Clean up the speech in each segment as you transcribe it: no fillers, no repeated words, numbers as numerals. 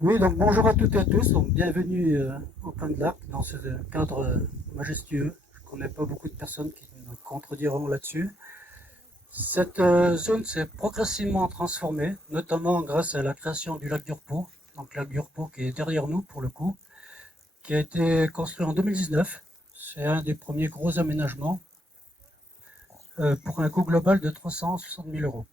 Oui, donc bonjour à toutes et à tous, donc bienvenue au Coin de l'Arc dans ce cadre majestueux. Je ne connais pas beaucoup de personnes qui me contrediront là-dessus. Cette zone s'est progressivement transformée, notamment grâce à la création du lac Durpo, donc lac Durpo qui est derrière nous pour le coup, qui a été construit en 2019. C'est un des premiers gros aménagements pour un coût global de 360 000 euros.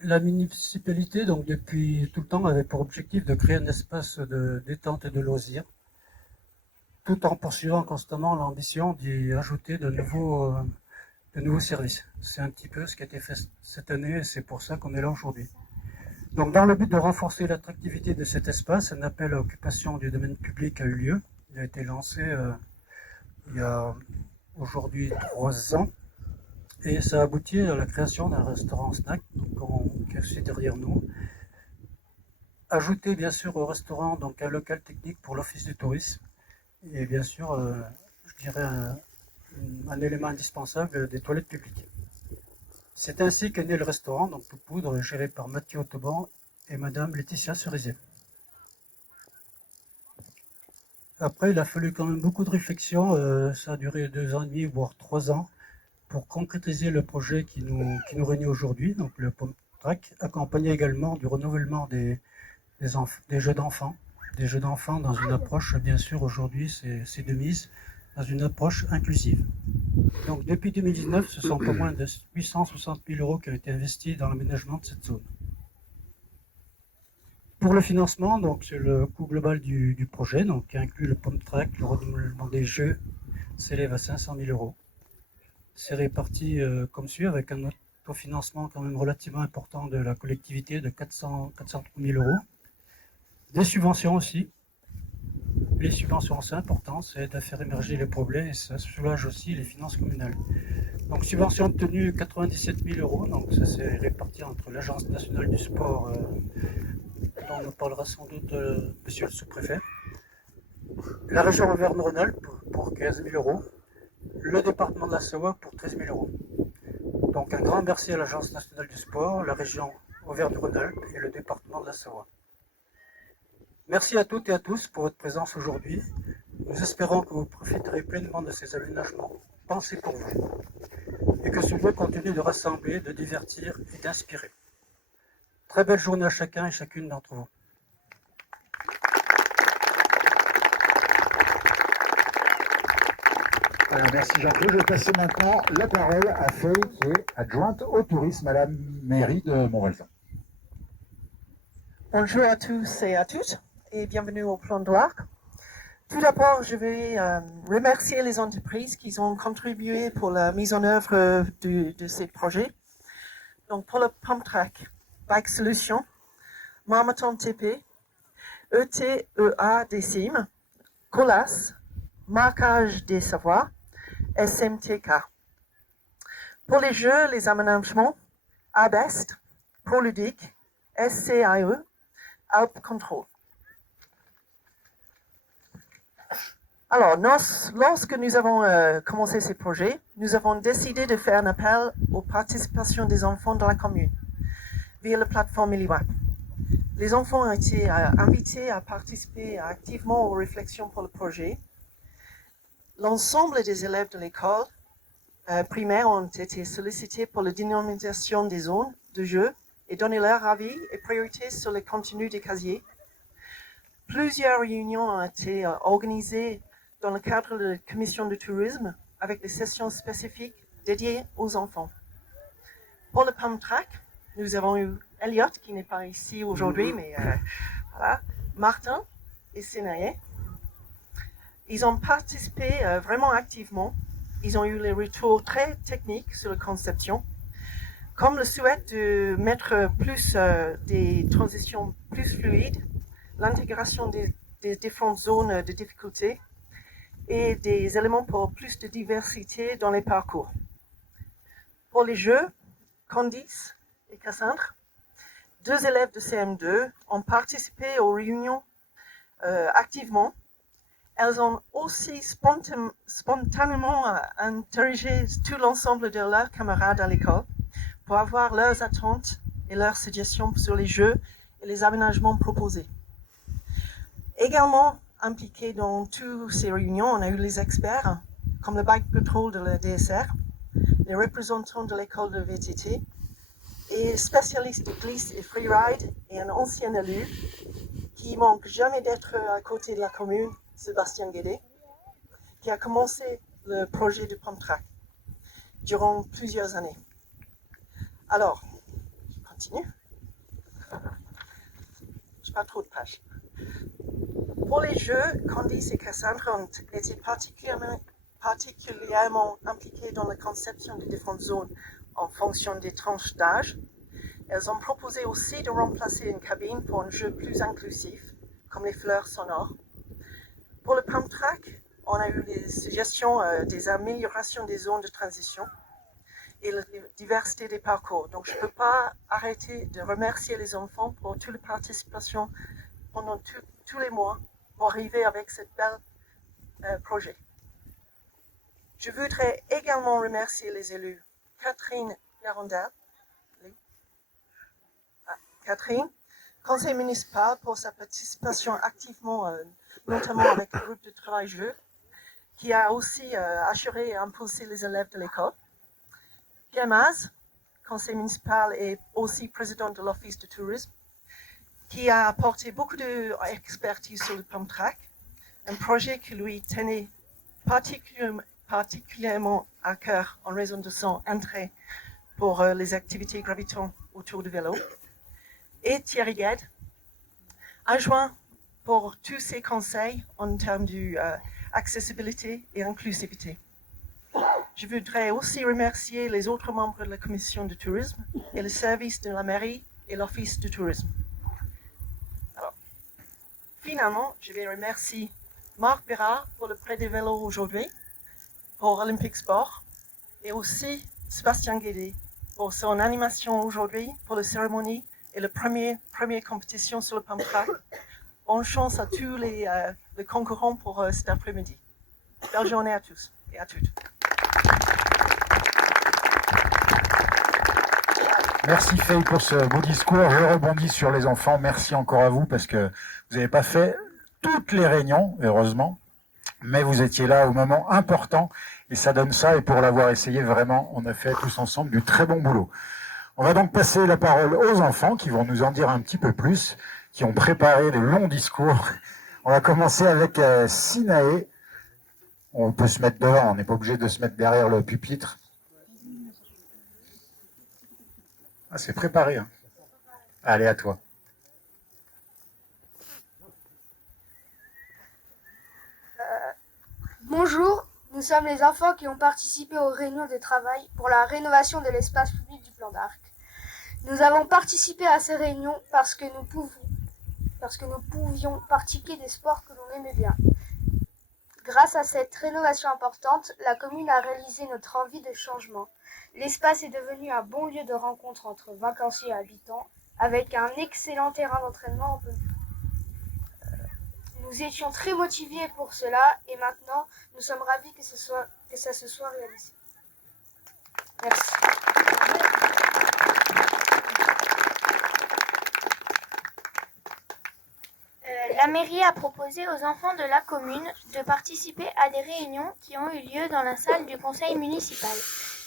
La municipalité, donc depuis tout le temps, avait pour objectif de créer un espace de détente et de loisirs, tout en poursuivant constamment l'ambition d'y ajouter de nouveaux services. C'est un petit peu ce qui a été fait cette année et c'est pour ça qu'on est là aujourd'hui. Donc, dans le but de renforcer l'attractivité de cet espace, un appel à occupation du domaine public a eu lieu. Il a été lancé il y a aujourd'hui 3 ans et ça a abouti à la création d'un restaurant snack qui est aussi derrière nous. Ajouter bien sûr au restaurant donc un local technique pour l'office du tourisme et bien sûr, je dirais un élément indispensable des toilettes publiques. C'est ainsi qu'est né le restaurant, donc Tout Poudre, géré par Mathieu Autoban et Madame Laetitia Cerisier. Après, il a fallu quand même beaucoup de réflexion, ça a duré 2 ans et demi, voire 3 ans, pour concrétiser le projet qui nous réunit aujourd'hui, donc le Pump Track, accompagné également du renouvellement des jeux d'enfants. Des jeux d'enfants dans une approche, bien sûr, aujourd'hui, c'est de mise, dans une approche inclusive. Donc depuis 2019, ce sont pas moins de 860 000 euros qui ont été investis dans l'aménagement de cette zone. Pour le financement, donc c'est le coût global du projet, donc qui inclut le pump track, le renouvellement des jeux, s'élève à 500 000 euros. C'est réparti comme suit, avec un autofinancement quand même relativement important de la collectivité de 403 000 euros. Des subventions aussi. Les subventions, c'est important, ça aide à faire émerger les problèmes et ça soulage aussi les finances communales. Donc subvention obtenue 97 000 euros, donc ça c'est réparti entre l'Agence nationale du sport, dont nous parlera sans doute monsieur le sous-préfet, la région Auvergne-Rhône-Alpes pour 15 000 euros, le département de la Savoie pour 13 000 euros. Donc un grand merci à l'Agence nationale du sport, la région Auvergne-Rhône-Alpes et le département de la Savoie. Merci à toutes et à tous pour votre présence aujourd'hui. Nous espérons que vous profiterez pleinement de ces aménagements pensés pour vous et que ce lieu continue de rassembler, de divertir et d'inspirer. Très belle journée à chacun et chacune d'entre vous. Alors, merci Jean-Claude. Je vais passer maintenant la parole à Feuille, qui est adjointe au tourisme à la mairie de Montvalsan. Bonjour à tous et à toutes et bienvenue au Plan de l'Arc. Tout d'abord, je vais remercier les entreprises qui ont contribué pour la mise en œuvre de ces projets. Donc pour le Pump Track, Bike Solutions, Marmaton TP, ETEA Décime, Colas, Marquage des Savoies, SMTK. Pour les jeux, les aménagements, ABEST, ProLudique, SCAE, Alp Control. Alors, lorsque nous avons commencé ces projets, nous avons décidé de faire un appel aux participations des enfants de la commune via la plateforme Eliwap. Les enfants ont été invités à participer activement aux réflexions pour le projet. L'ensemble des élèves de l'école primaire ont été sollicités pour la dynamisation des zones de jeu et donner leur avis et priorités sur le contenu des casiers. Plusieurs réunions ont été organisées dans le cadre de la commission de tourisme avec des sessions spécifiques dédiées aux enfants. Pour le Pump Track, nous avons eu Elliot, qui n'est pas ici aujourd'hui, mais voilà, Martin et Sénaye. Ils ont participé vraiment activement. Ils ont eu les retours très techniques sur la conception, comme le souhait de mettre plus des transitions plus fluides, l'intégration des différentes zones de difficulté et des éléments pour plus de diversité dans les parcours. Pour les jeux, Candice et Cassandre, 2 élèves de CM2, ont participé aux réunions activement. Elles ont aussi spontanément interrogé tout l'ensemble de leurs camarades à l'école pour avoir leurs attentes et leurs suggestions sur les jeux et les aménagements proposés. Également impliqués dans toutes ces réunions, on a eu les experts, comme le bike patrol de la DSR, les représentants de l'école de VTT, et spécialistes de glisse et freeride, et un ancien élu qui manque jamais d'être à côté de la commune, Sébastien Guédé, qui a commencé le projet du pump track durant plusieurs années. Alors, je continue. Je n'ai pas trop de pages. Pour les jeux, Candice et Cassandra ont été particulièrement impliquées dans la conception des différentes zones en fonction des tranches d'âge. Elles ont proposé aussi de remplacer une cabine pour un jeu plus inclusif, comme les fleurs sonores. Pour le pump track, on a eu les suggestions des améliorations des zones de transition et la diversité des parcours. Donc je ne peux pas arrêter de remercier les enfants pour toute la participation pendant tous les mois pour arriver avec ce bel projet. Je voudrais également remercier les élus Catherine Garandel, conseil municipal pour sa participation activement, notamment avec le groupe de travail jeu, qui a aussi assuré et impulsé les élèves de l'école. Pierre Maz, conseil municipal et aussi président de l'Office de tourisme, qui a apporté beaucoup d'expertise sur le pump track, un projet qui lui tenait particulièrement à cœur en raison de son intérêt pour les activités gravitant autour du vélo. Et Thierry Gued, adjoint pour tous ses conseils en termes d'accessibilité et inclusivité. Je voudrais aussi remercier les autres membres de la commission de tourisme et le service de la mairie et l'office de tourisme. Alors, finalement, je vais remercier Marc Bérard pour le prêt des vélos aujourd'hui, pour Olympic Sport, et aussi Sébastien Guédé pour son animation aujourd'hui, pour la cérémonie et la première compétition sur le pump track. Bonne chance à tous les concurrents pour cet après-midi. Belle journée à tous et à toutes. Merci Faye pour ce beau discours. Je rebondis sur les enfants. Merci encore à vous parce que vous n'avez pas fait toutes les réunions, heureusement, mais vous étiez là au moment important et ça donne ça. Et pour l'avoir essayé, vraiment, on a fait tous ensemble du très bon boulot. On va donc passer la parole aux enfants qui vont nous en dire un petit peu plus, qui ont préparé de longs discours. On va commencer avec Sinaé. On peut se mettre devant, on n'est pas obligé de se mettre derrière le pupitre. Ah, c'est préparé. Hein. Allez, à toi. Bonjour, nous sommes les enfants qui ont participé aux réunions de travail pour la rénovation de l'espace public du Plan d'Arc. Nous avons participé à ces réunions parce que nous pouvions pratiquer des sports que l'on aimait bien. Grâce à cette rénovation importante, la commune a réalisé notre envie de changement. L'espace est devenu un bon lieu de rencontre entre vacanciers et habitants, avec un excellent terrain d'entraînement. Nous étions très motivés pour cela et maintenant, nous sommes ravis que ça se soit réalisé. Merci. La mairie a proposé aux enfants de la commune de participer à des réunions qui ont eu lieu dans la salle du conseil municipal.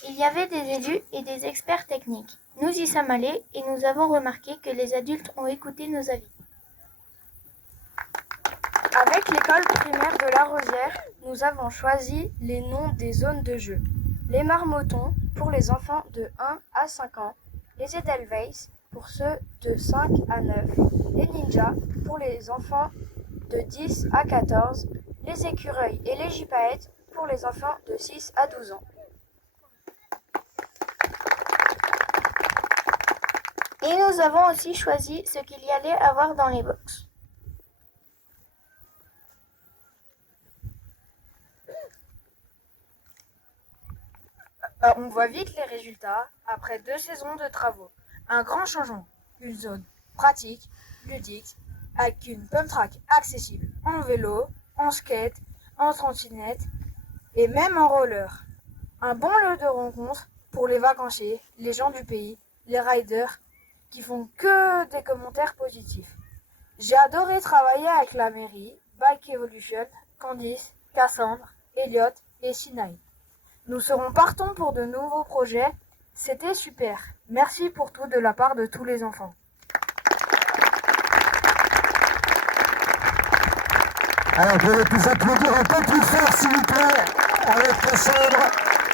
Il y avait des élus et des experts techniques. Nous y sommes allés et nous avons remarqué que les adultes ont écouté nos avis. Avec l'école primaire de La Rosière, nous avons choisi les noms des zones de jeu. Les marmottons pour les enfants de 1 à 5 ans, les Edelweiss pour ceux de 5 à 9, les ninjas pour les enfants de 10 à 14, les écureuils et les gypaètes pour les enfants de 6 à 12 ans. Et nous avons aussi choisi ce qu'il y allait avoir dans les box. On voit vite les résultats après 2 saisons de travaux. Un grand changement, une zone pratique, ludique, avec une pump track accessible en vélo, en skate, en trottinette et même en roller. Un bon lieu de rencontre pour les vacanciers, les gens du pays, les riders qui font que des commentaires positifs. J'ai adoré travailler avec la mairie, Bike Evolution, Candice, Cassandre, Elliot et Sinaï. Nous serons partants pour de nouveaux projets. C'était super. Merci pour tout de la part de tous les enfants. Alors, vous pouvez tous applaudir un peu plus fort, s'il vous plaît, avec Cassandre,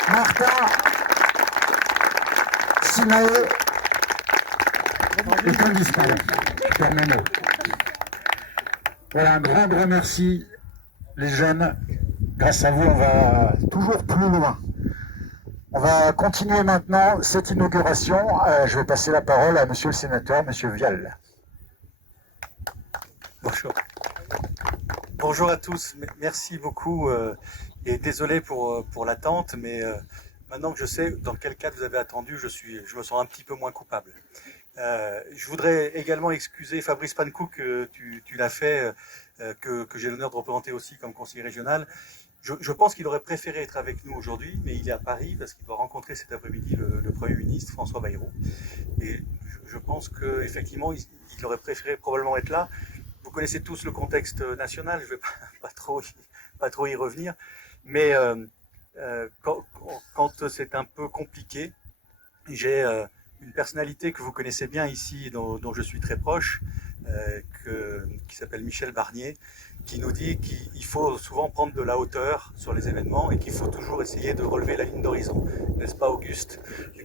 Martin, Sinaï et Candice, pardon. Voilà, un grand merci, les jeunes. Grâce à vous, on va toujours plus loin. On va continuer maintenant cette inauguration. Je vais passer la parole à monsieur le sénateur, monsieur Vial. Bonjour. Bonjour à tous, merci beaucoup et désolé pour l'attente, mais maintenant que je sais dans quel cadre vous avez attendu, je me sens un petit peu moins coupable. Je voudrais également excuser Fabrice Pankouk, tu l'as fait, que j'ai l'honneur de représenter aussi comme conseiller régional. Je pense qu'il aurait préféré être avec nous aujourd'hui, mais il est à Paris parce qu'il doit rencontrer cet après-midi le Premier ministre, François Bayrou. Et je pense qu'effectivement, il aurait préféré probablement être là. Vous connaissez tous le contexte national, je ne vais pas trop y revenir, mais quand c'est un peu compliqué, j'ai une personnalité que vous connaissez bien ici, dont je suis très proche, qui s'appelle Michel Barnier, qui nous dit qu'il faut souvent prendre de la hauteur sur les événements et qu'il faut toujours essayer de relever la ligne d'horizon. N'est-ce pas, Auguste,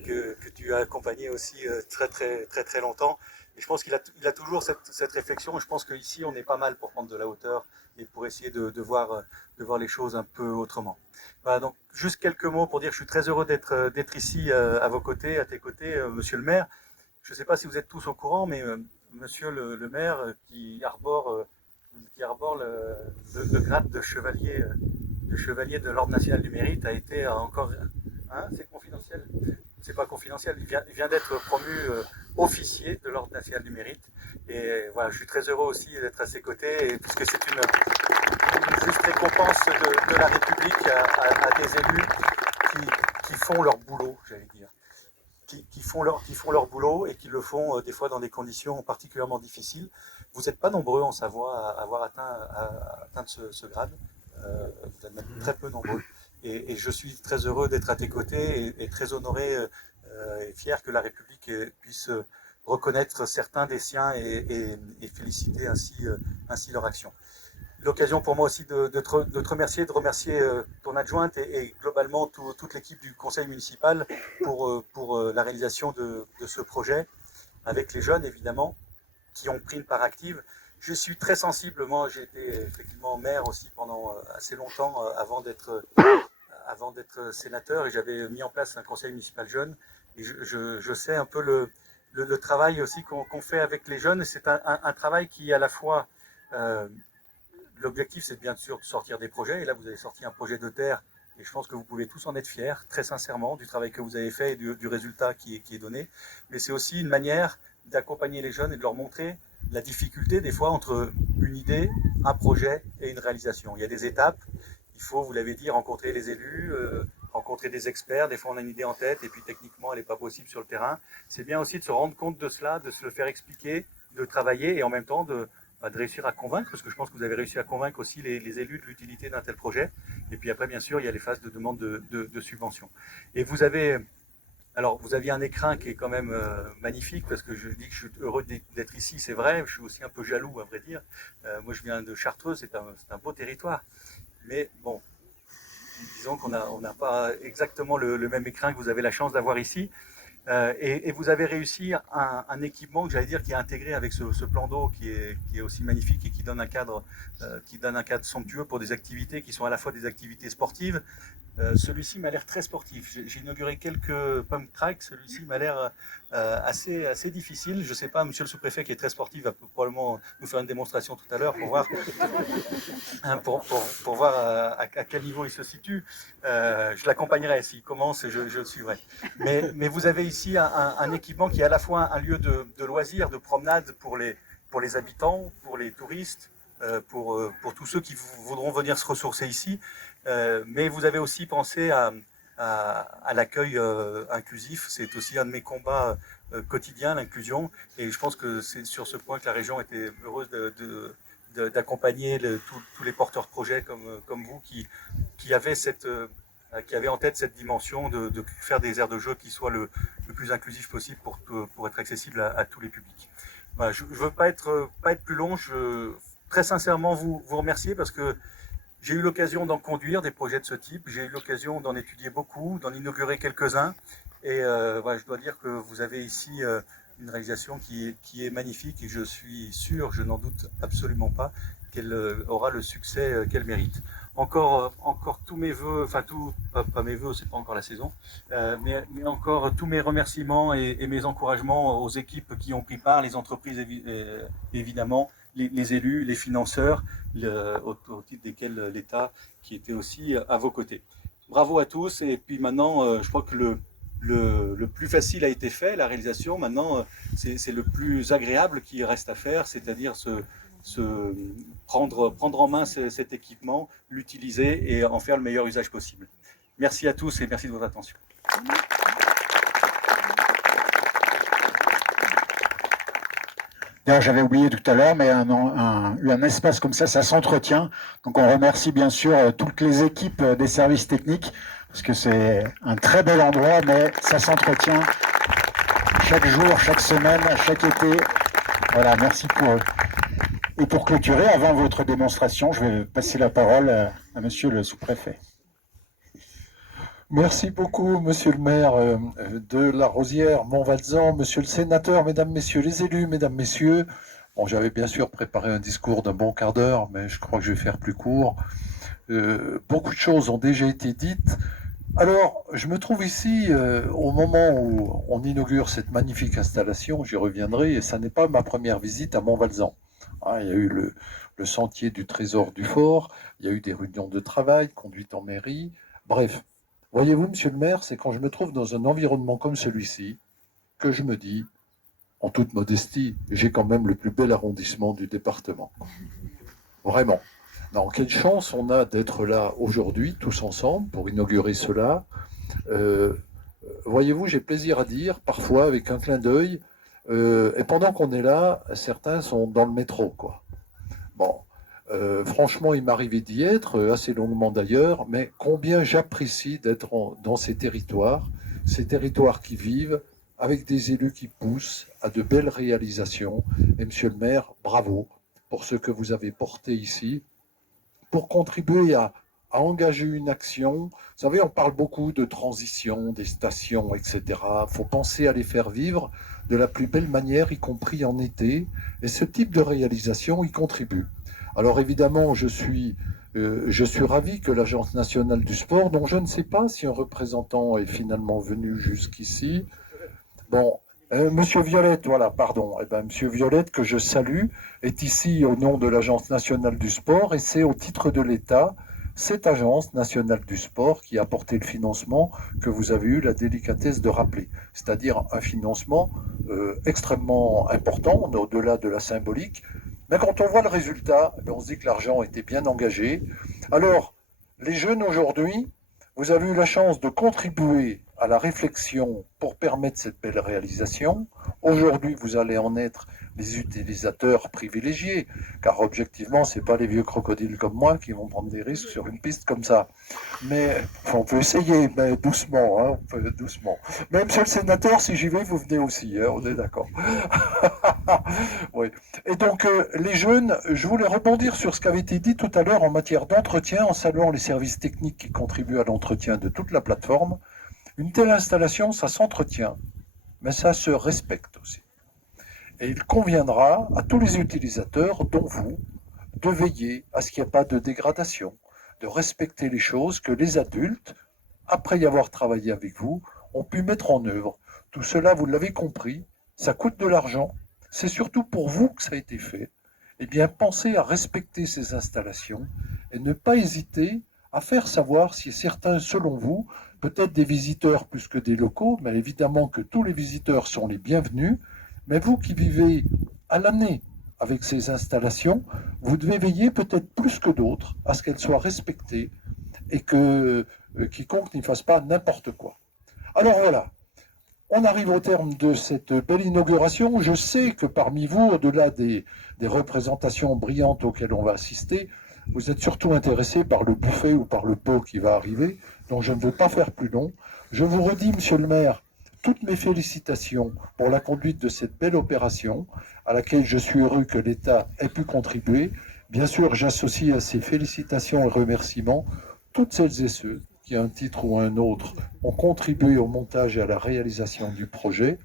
que tu as accompagné aussi très longtemps? Et je pense qu'il a toujours cette réflexion. Et je pense qu'ici, on est pas mal pour prendre de la hauteur et pour essayer de voir les choses un peu autrement. Voilà, donc, juste quelques mots pour dire que je suis très heureux d'être ici à vos côtés, à tes côtés, monsieur le maire. Je ne sais pas si vous êtes tous au courant, mais monsieur le maire qui arbore le grade de chevalier de l'Ordre national du mérite a été encore... Hein, c'est confidentiel? C'est pas confidentiel, il vient d'être promu officier de l'Ordre national du mérite. Et voilà, je suis très heureux aussi d'être à ses côtés, puisque c'est une juste récompense de la République à des élus qui font leur boulot, j'allais dire. Qui font leur boulot et qui le font des fois dans des conditions particulièrement difficiles. Vous n'êtes pas nombreux en Savoie à avoir atteint ce grade. Vous êtes même très peu nombreux. Et je suis très heureux d'être à tes côtés et très honoré et fier que la République puisse reconnaître certains des siens et féliciter ainsi leur action. L'occasion pour moi aussi de te remercier, de remercier ton adjointe et globalement toute l'équipe du conseil municipal pour la réalisation de ce projet, avec les jeunes évidemment, qui ont pris une part active. Je suis très sensible, moi j'ai été effectivement maire aussi pendant assez longtemps avant d'être sénateur, et j'avais mis en place un conseil municipal jeune, et je sais un peu le travail aussi qu'on fait avec les jeunes. C'est un travail qui à la fois... L'objectif, c'est bien sûr de sortir des projets. Et là, vous avez sorti un projet de terre. Et je pense que vous pouvez tous en être fiers, très sincèrement, du travail que vous avez fait et du résultat qui est donné. Mais c'est aussi une manière d'accompagner les jeunes et de leur montrer la difficulté, des fois, entre une idée, un projet et une réalisation. Il y a des étapes. Il faut, vous l'avez dit, rencontrer les élus, rencontrer des experts. Des fois, on a une idée en tête et puis techniquement, elle n'est pas possible sur le terrain. C'est bien aussi de se rendre compte de cela, de se le faire expliquer, de travailler et en même temps de réussir à convaincre, parce que je pense que vous avez réussi à convaincre aussi les élus de l'utilité d'un tel projet. Et puis après, bien sûr, il y a les phases de demande de subvention. Et vous aviez un écrin qui est quand même magnifique, parce que je dis que je suis heureux d'être ici, c'est vrai, je suis aussi un peu jaloux, à vrai dire. Moi, je viens de Chartreuse, c'est un beau territoire. Mais bon, disons qu'on n'a pas exactement le même écrin que vous avez la chance d'avoir ici. Et vous avez réussi un équipement, j'allais dire, qui est intégré avec ce plan d'eau qui est aussi magnifique et qui donne un cadre somptueux pour des activités qui sont à la fois des activités sportives. Celui-ci m'a l'air très sportif. J'ai inauguré quelques pump tracks. Celui-ci m'a l'air assez difficile. Je ne sais pas, monsieur le sous-préfet qui est très sportif va probablement nous faire une démonstration tout à l'heure pour voir, pour voir à quel niveau il se situe. Je l'accompagnerai s'il commence, je le suivrai. Mais vous avez ici un équipement qui est à la fois un lieu de loisirs, de promenade pour les habitants, pour les touristes, pour tous ceux qui voudront venir se ressourcer ici. Mais vous avez aussi pensé à à l'accueil inclusif. C'est aussi un de mes combats quotidiens, l'inclusion. Et je pense que c'est sur ce point que la région était heureuse d'accompagner tous les porteurs de projets comme vous qui avaient en tête cette dimension de faire des aires de jeu qui soient le plus inclusif possible pour être accessible à tous les publics. Voilà, je ne veux pas être plus long. Je veux très sincèrement vous remercier parce que j'ai eu l'occasion d'en conduire des projets de ce type. J'ai eu l'occasion d'en étudier beaucoup, d'en inaugurer quelques-uns. Et voilà, je dois dire que vous avez ici une réalisation qui est magnifique et je suis sûr, je n'en doute absolument pas, qu'elle aura le succès qu'elle mérite. Encore tous mes voeux, enfin pas mes voeux, c'est pas encore la saison, mais encore tous mes remerciements et mes encouragements aux équipes qui ont pris part, les entreprises évidemment, les élus, les financeurs, au titre desquels l'État qui était aussi à vos côtés. Bravo à tous et puis maintenant je crois que le plus facile a été fait, la réalisation. Maintenant c'est le plus agréable qui reste à faire, c'est-à-dire prendre en main cet équipement, l'utiliser et en faire le meilleur usage possible. Merci à tous et merci de votre attention. J'avais oublié tout à l'heure, mais un espace comme ça s'entretient. Donc on remercie bien sûr toutes les équipes des services techniques, parce que c'est un très bel endroit, mais ça s'entretient chaque jour, chaque semaine, chaque été. Voilà, merci pour eux. Et pour clôturer, avant votre démonstration, je vais passer la parole à monsieur le sous-préfet. Merci beaucoup, monsieur le maire de La Rosière, Montvalzan, monsieur le sénateur, mesdames, messieurs les élus, mesdames, messieurs. Bon, j'avais bien sûr préparé un discours d'un bon quart d'heure, mais je crois que je vais faire plus court. Beaucoup de choses ont déjà été dites. Alors, je me trouve ici au moment où on inaugure cette magnifique installation, j'y reviendrai, et ça n'est pas ma première visite à Montvalzan. Il y a eu le sentier du trésor du fort, il y a eu des réunions de travail conduites en mairie, bref. Voyez-vous, monsieur le maire, c'est quand je me trouve dans un environnement comme celui-ci que je me dis, en toute modestie, j'ai quand même le plus bel arrondissement du département. Vraiment. Non, quelle chance on a d'être là aujourd'hui, tous ensemble, pour inaugurer cela. Voyez-vous, j'ai plaisir à dire, parfois avec un clin d'œil, et pendant qu'on est là, certains sont dans le métro, quoi. Bon. Franchement, il m'arrivait d'y être, assez longuement d'ailleurs, mais combien j'apprécie d'être dans ces territoires qui vivent, avec des élus qui poussent à de belles réalisations. Et monsieur le maire, bravo pour ce que vous avez porté ici, pour contribuer à engager une action. Vous savez, on parle beaucoup de transition, des stations, etc. Il faut penser à les faire vivre de la plus belle manière, y compris en été, et ce type de réalisation y contribue. Alors évidemment, je suis ravi que l'Agence nationale du sport, dont je ne sais pas si un représentant est finalement venu jusqu'ici. Bon, monsieur Violette, voilà, pardon. Eh ben, monsieur Violette, que je salue, est ici au nom de l'Agence nationale du sport et c'est au titre de l'État, cette Agence nationale du sport qui a apporté le financement que vous avez eu la délicatesse de rappeler. C'est-à-dire un financement extrêmement important, au-delà de la symbolique. Mais quand on voit le résultat, on se dit que l'argent était bien engagé. Alors, les jeunes aujourd'hui, vous avez eu la chance de contribuer à la réflexion pour permettre cette belle réalisation. Aujourd'hui, vous allez en être les utilisateurs privilégiés, car objectivement, ce n'est pas les vieux crocodiles comme moi qui vont prendre des risques sur une piste comme ça. Mais on peut essayer, mais doucement, hein, doucement. Mais monsieur le sénateur, si j'y vais, vous venez aussi, hein, on est d'accord. Oui. Et donc, les jeunes, je voulais rebondir sur ce qui avait été dit tout à l'heure en matière d'entretien, en saluant les services techniques qui contribuent à l'entretien de toute la plateforme. Une telle installation, ça s'entretient, mais ça se respecte aussi. Et il conviendra à tous les utilisateurs, dont vous, de veiller à ce qu'il n'y ait pas de dégradation, de respecter les choses que les adultes, après y avoir travaillé avec vous, ont pu mettre en œuvre. Tout cela, vous l'avez compris, ça coûte de l'argent. C'est surtout pour vous que ça a été fait. Eh bien, pensez à respecter ces installations et ne pas hésiter à faire savoir si certains, selon vous, peut-être des visiteurs plus que des locaux, mais évidemment que tous les visiteurs sont les bienvenus, mais vous qui vivez à l'année avec ces installations, vous devez veiller peut-être plus que d'autres à ce qu'elles soient respectées et que quiconque n'y fasse pas n'importe quoi. Alors voilà, on arrive au terme de cette belle inauguration. Je sais que parmi vous, au-delà des représentations brillantes auxquelles on va assister, vous êtes surtout intéressés par le buffet ou par le pot qui va arriver, donc je ne veux pas faire plus long. Je vous redis, monsieur le maire, toutes mes félicitations pour la conduite de cette belle opération à laquelle je suis heureux que l'État ait pu contribuer. Bien sûr, j'associe à ces félicitations et remerciements toutes celles et ceux qui, à un titre ou à un autre, ont contribué au montage et à la réalisation du projet.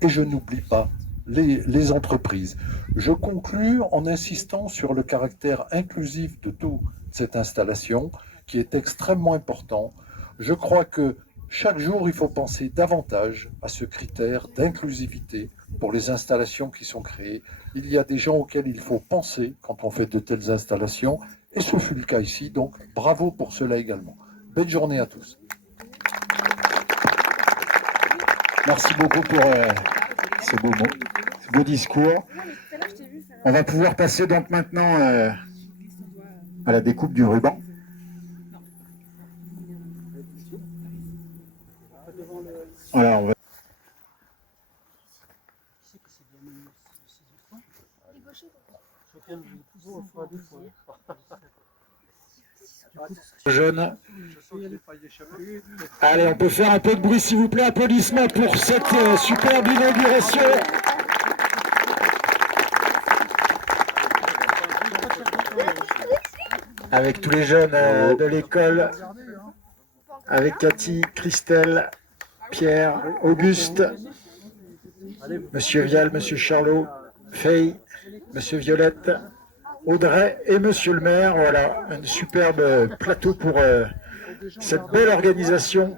Et je n'oublie pas les entreprises. Je conclus en insistant sur le caractère inclusif de toute cette installation, qui est extrêmement important. Je crois que chaque jour, il faut penser davantage à ce critère d'inclusivité pour les installations qui sont créées. Il y a des gens auxquels il faut penser quand on fait de telles installations, et ce fut le cas ici, donc bravo pour cela également. Belle journée à tous. Merci beaucoup pour ce beau discours. On va pouvoir passer donc maintenant à la découpe du ruban. Voilà, on va... Jeune. Allez, on peut faire un peu de bruit s'il vous plaît. Applaudissements pour cette superbe inauguration. Avec tous les jeunes de l'école, avec Cathy, Christelle, Pierre, Auguste, Monsieur Vial, Monsieur Charlot, Faye, Monsieur Violette, Audrey et Monsieur le maire. Voilà, un superbe plateau pour cette belle organisation.